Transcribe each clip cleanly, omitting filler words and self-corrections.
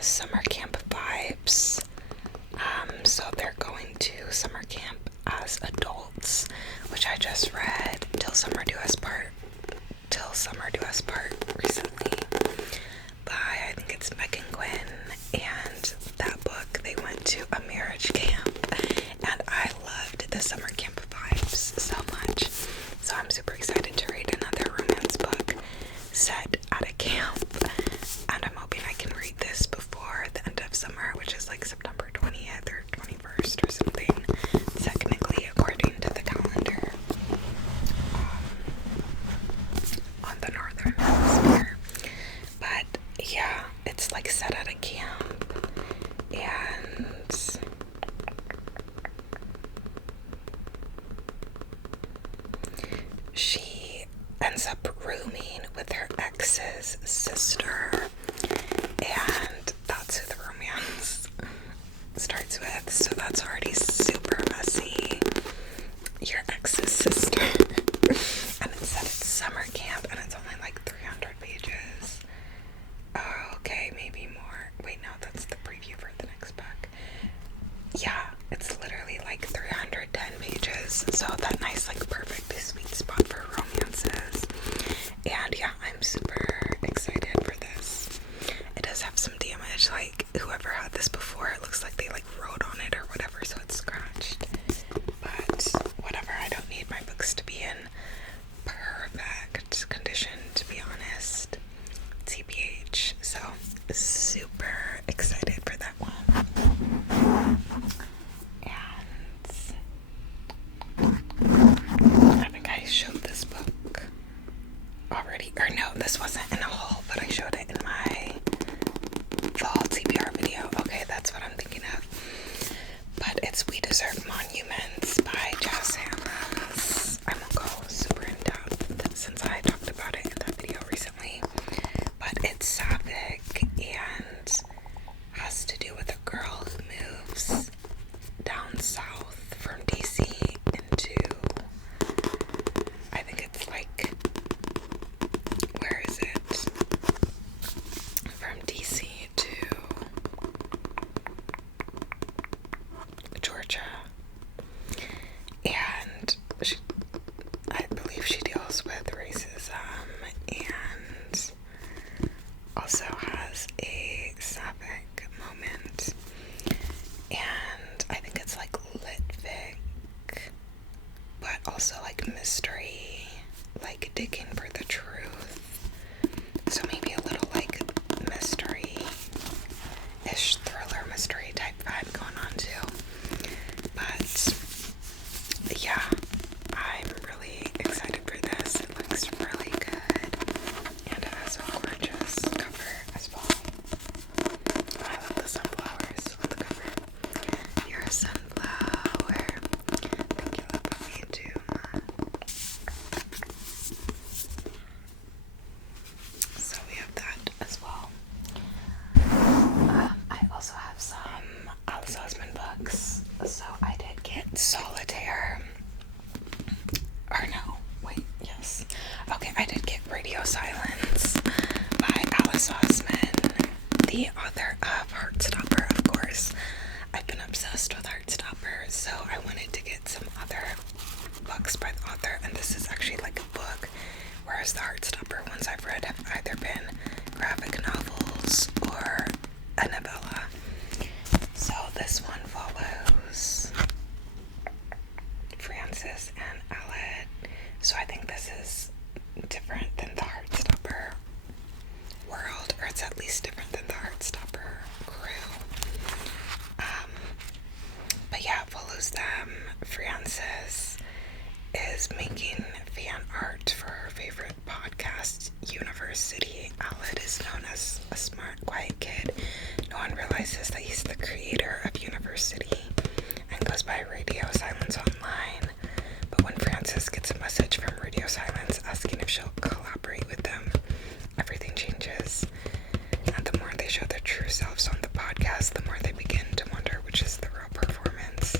summer camp vibes. So they're going to summer camp as adults, which I just read Till Summer Do Us Part recently by, I think it's Megan Quinn, and that book, they went to a marriage camp, and I loved the summer camp vibes so much. So I'm super excited to read another romance book set at a camp, and I'm hoping I can read this before the end of summer, which is like September 20th or 21st or something, technically according to the calendar on the northern hemisphere. But yeah, it's like set at a camp, and she ends up rooming with her ex's sister, and that's who the romance starts with. So that's already super messy. Your ex's sister. And it said it's summer camp, and it's only like 300 pages. Oh, okay, maybe more. Wait, no, that's the preview for the next book. Yeah, it's literally like 310 pages. So that nice, like, perfect sweet spot for romances. And yeah, I'm super excited for this. It does have some damage, like whoever had this before, it looks like they like wrote on it or whatever, so it's scratched. But whatever, I don't need my books to be in perfect condition, to be honest. TBH. So super excited for that one. And I think I showed this book already, or no, this wasn't in a haul, but I showed it in my fall TBR video. Okay, that's what I'm thinking of. But it's We Deserve Monuments by Jazz Hammonds. I won't go super in depth since I talked about it in that video recently. But it's sapphic and has to do with a girl who moves down south from DC into, I think it's like, where is it? From DC to Georgia. And I believe she deals with racism and also has a sapphic moment. And I think it's like lit fic, but also like mystery, like digging for the truth. So maybe a little like mystery-ish, thriller mystery type vibe going on too. But yeah, I'm really excited for this. It looks really good, and it has a gorgeous cover as well. I love the sunflowers on the cover. You're a sunflower. Thank you, love you too much. So we have that as well. I also have some Alice Osman books. So I did get Solitaire. Or no, wait, yes. Okay, I did get Radio Silence by Alice Osman, the author of Heartstopper, of course. I've been obsessed with Heartstopper, so I wanted to get some other books by the author, and this is actually like a book, whereas the Heartstopper ones I've read have either been graphic novels or a novella. So this one follows Francis and Aled. So I think this is different than the Heartstopper world, or it's at least different than the Heartstopper crew. But yeah, it follows them. Francis is making fan art for her favorite podcast, University. Aled is known as a smart, quiet kid. No one realizes that he's the creator of University and goes by Radio Silence online. But when Frances gets a message from Radio Silence asking if she'll collaborate with them, everything changes. And the more they show their true selves on the podcast, the more they begin to wonder which is the real performance.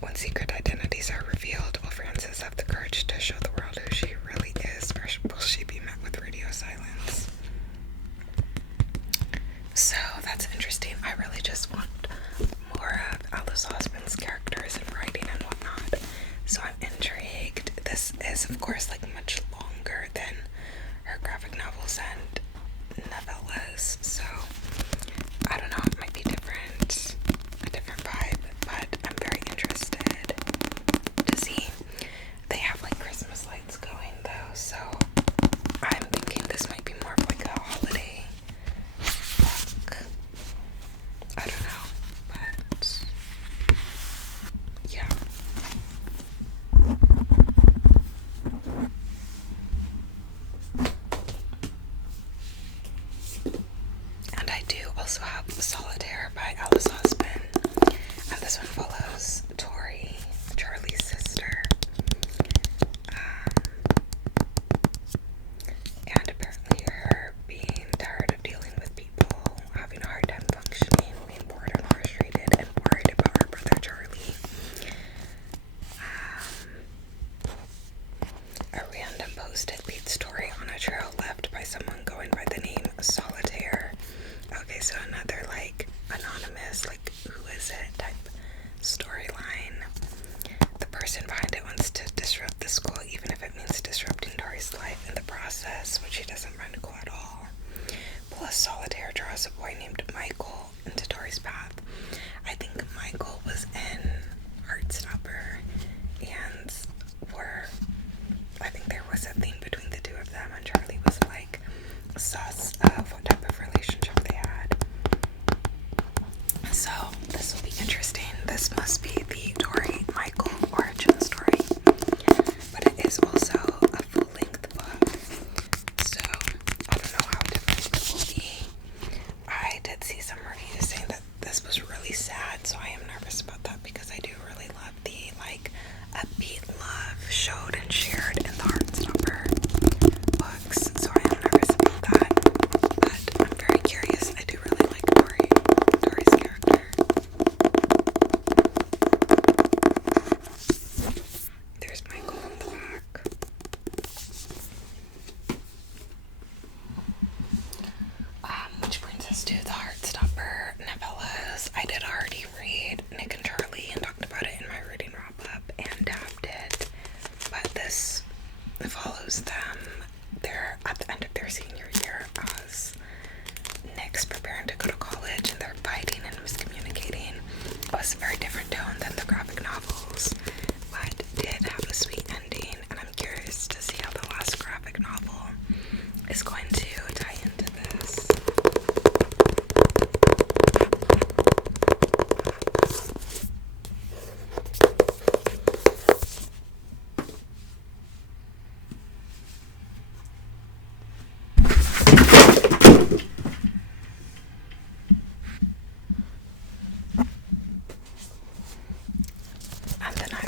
When secret identities are revealed, will Frances have the courage to show the world who she really is, or will she be met with radio silence? So that's interesting. I really just want more of Alice Osmond's characters and writing and whatnot. So I'm intrigued. This is, of course, like much longer than her graphic novels and novellas. So I don't know, it might be different, a different vibe, but I'm very interested to see. They have like Christmas lights going though, so I'm thinking this might be more of like a holiday book. I don't know, but yeah. And I do also have Solitaire by Alice Osman, and this one follows Tori, Charlie's sister. And apparently her being tired of dealing with people, having a hard time functioning, being bored and frustrated, and worried about her brother Charlie. A random post-it leads Tori on a trail left by someone going by the name Solitaire. Okay, so another like anonymous, like who is it type storyline. The person behind it wants to disrupt the school, even if it means disrupting Tori's life in the process, which she doesn't find cool at all. Plus, Solitaire draws a boy named Michael into Tori's path. I think Michael was in Heartstopper, and I think there was a thing between the two of them, and Charlie was like sus of what type of relationship they had. So this will be interesting. This must be the Tori Michael origin story, but it is also a full-length book, so I don't know how different it will be. I did see some reviews saying that this was really sad, so I am nervous about that because I do really love the like upbeat love showed and shared in the Heartstopper books, so I am nervous about that, but I'm very curious. I do really like Tori's character. There's Michael on the back. Which brings us to the Heartstopper novellas. I did already read Nick and Charlie and talked about it in my reading wrap-up and tabbed it, but this follows them. They're at the end of their senior year as Nick's preparing to go to college and they're fighting and miscommunicating. It was a very different tone than the graphic novels, but did have a sweet ending, and I'm curious to see how the last graphic novel is going to tie into this. And then I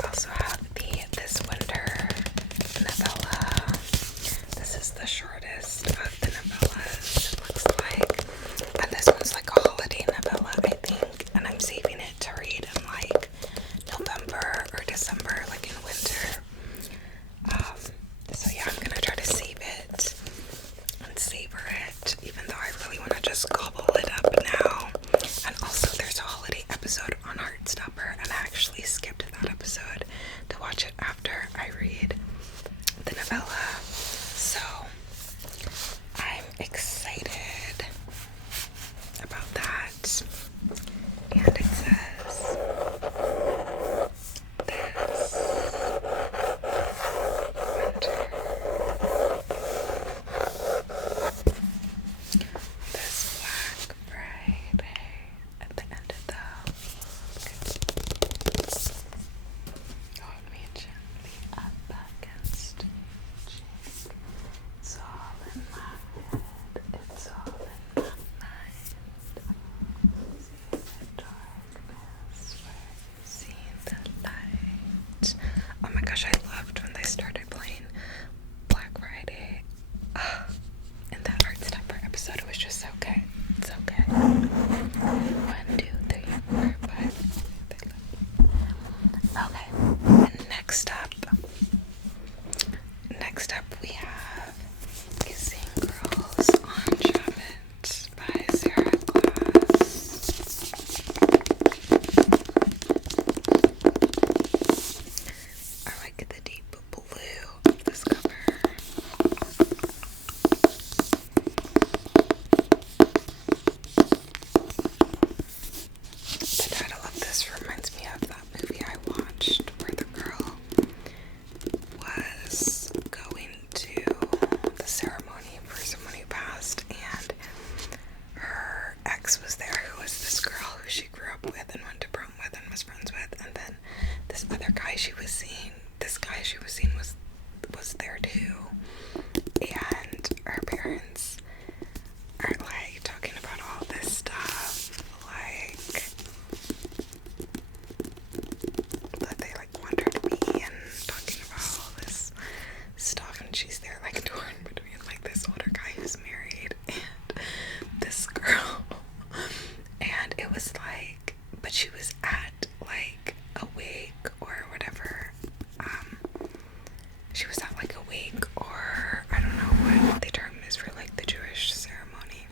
ex was there, who was this girl who she grew up with and went to prom with and was friends with, and then this other guy she was seeing, was there too, and her parents are like talking about all this stuff, like that they like want her to be, and talking about all this stuff, and she's there like torn between like this older guy who's married and this girl. And it was like, but she was at like a wake or whatever. She was at like a wake, or I don't know what the term is for like the Jewish ceremony.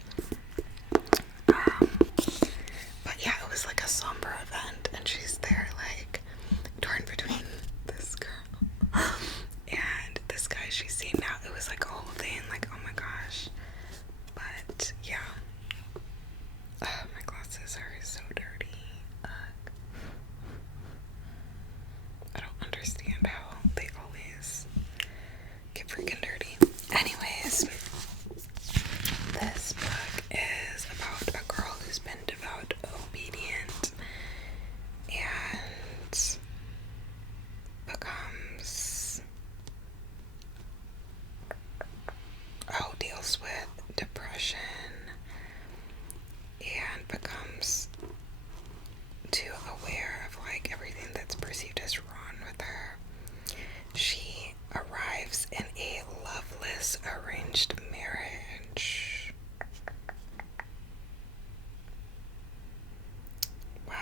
But yeah, it was like a somber event, and she's there like torn between this girl and this guy she's seen now. It was like a whole thing, like, oh my gosh. But yeah. My glasses are so dirty. I don't understand how they always get freaking dirty. Anyways, this book is about a girl who's been devout, obedient, and deals with depression and becomes too aware of like everything that's perceived as wrong with her. She arrives in a loveless arranged marriage. Wow.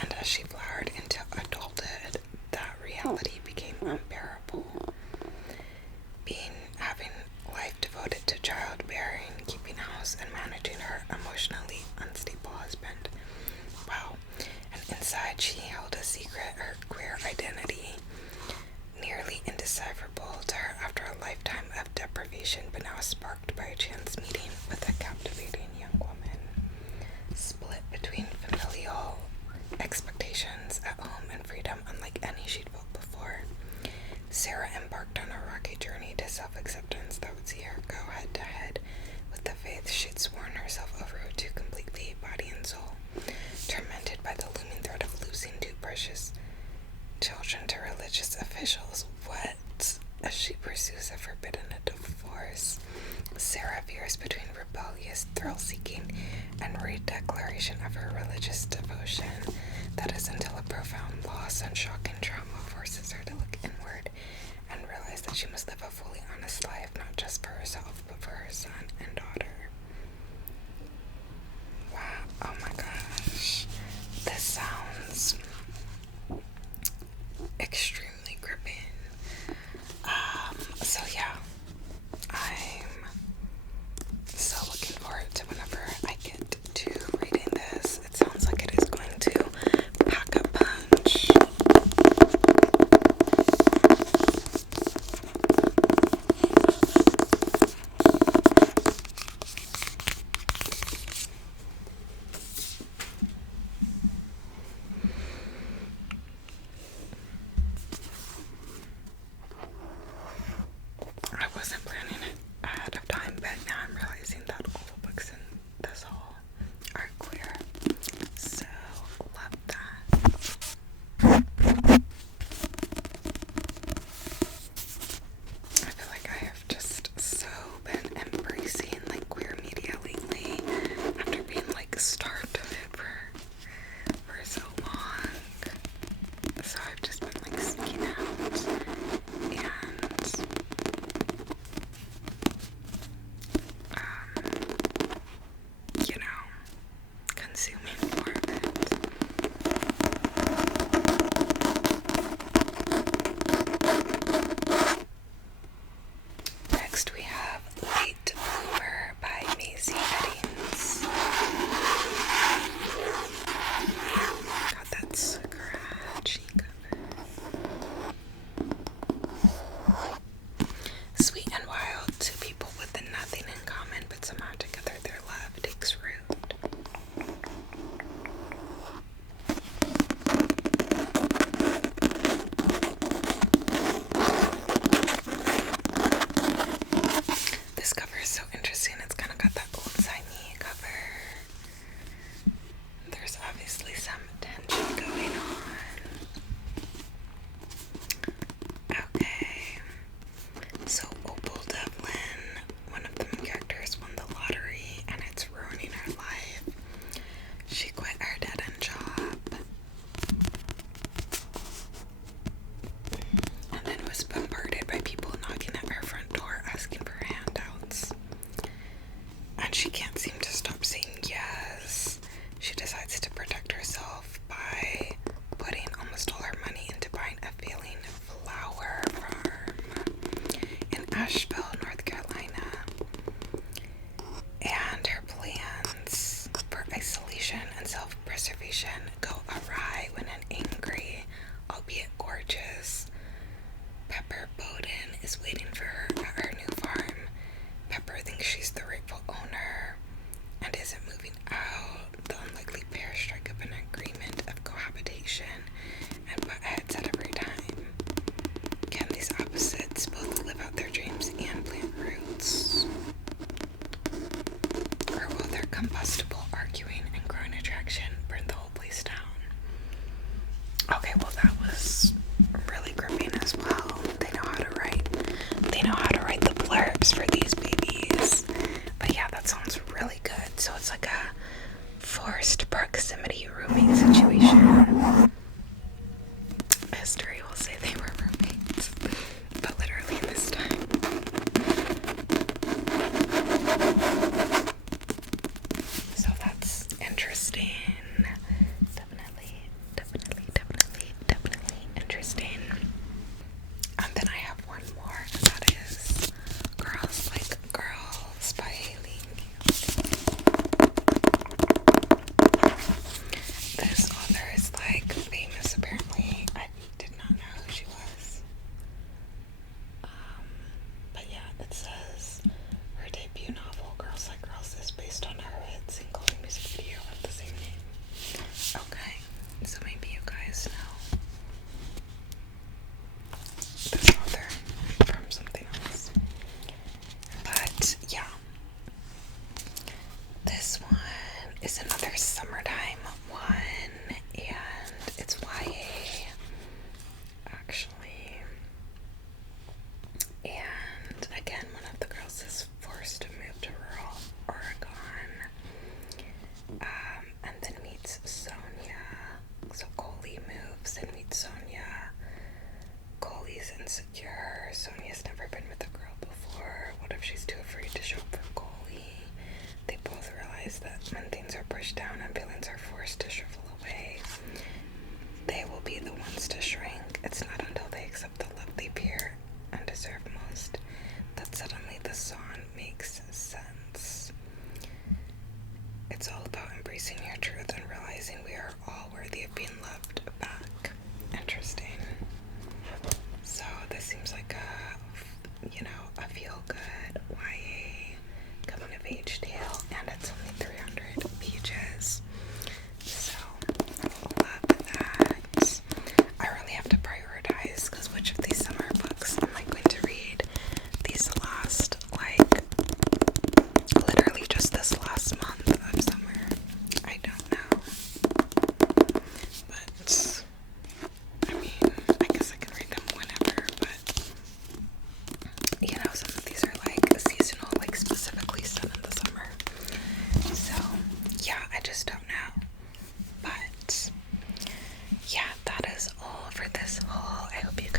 And as she flowered into adulthood, that reality became unbearable. Having life devoted to childbearing, keeping house, and managing her emotionally unstable husband. Wow. And inside she held a secret, her queer identity, nearly indecipherable to her after a lifetime of deprivation, but now sparked by a chance meeting with a captivating young woman. Split between familial expectations at home and freedom unlike any she'd felt before, Sarah embarked on a rocky journey to self-acceptance that would see her go head-to-head with the faith she'd sworn herself over to completely, body and soul, tormented by the looming threat of losing two precious children to religious officials. What? As she pursues a forbidden divorce, Sarah veers between rebellious thrill-seeking and redeclaration of her religious devotion. That is until a profound loss and shocking trauma forces her to look inward and realize that she must live a fully honest life, not just for herself, but for her son and daughter. Wow. Oh my gosh. This sounds extremely gripping. So yeah, I'm so looking forward to whenever I get to reading this. It sounds like it is going to pack a punch. I wasn't planning it ahead of time, but now I'm realizing that all the books in this haul are queer. So, love that. I feel like I have just so been embracing like queer media lately after being like starved of it for so long. So I've just been like seeking out and consuming more of it. Next we have Late Bloomer by Maisie Eddings. Got that scratchy cover. Sweet and wild, two people with nothing in common, but somehow together their love takes root. This cover is so interesting combustible arguing and growing attraction burned the whole place down. Okay, well that was really gripping as well. They know how to write. They know how to write the blurbs for these babies. But yeah, that sounds really good. So it's like a forced proximity roommate situation. History will say they were roommates, but literally this time. So that's interesting. Definitely interesting. And then I have one more, and that is Girls Like Girls by Haley. This author is like famous apparently. I did not know who she was. But yeah, it says her debut novel, Girls Like Girls, is based on her hit single and music video of the same name. Okay, so maybe you guys know this author from something else. But yeah, this one is another summertime one, and it's YA actually. And again, one of the girls is forced to move to rural Oregon, and then meets Sonia. So Coley moves and meets Sonia. Coley's insecure. Sonia's never been with a girl before. What if she's too afraid to show up for Coley? They both realize that when things are pushed down and feelings are forced to shrivel away, they will be the ones to shrink. It's not until they accept the love they fear and deserve most that suddenly the song makes sense. It's all about embracing your truth and realizing we are all worthy of being loved back. Interesting. So this seems like a feel-good YA coming of age tale, and it's only 300 pages. So love that. I really have to prioritize, because which of these summer books am I going to read these last, literally just this last month of summer? I don't know. But I mean, I guess I can read them whenever, but some of these are seasonal, specifically set in the summer. So yeah, I just don't know. But yeah, that is all for this haul. I hope you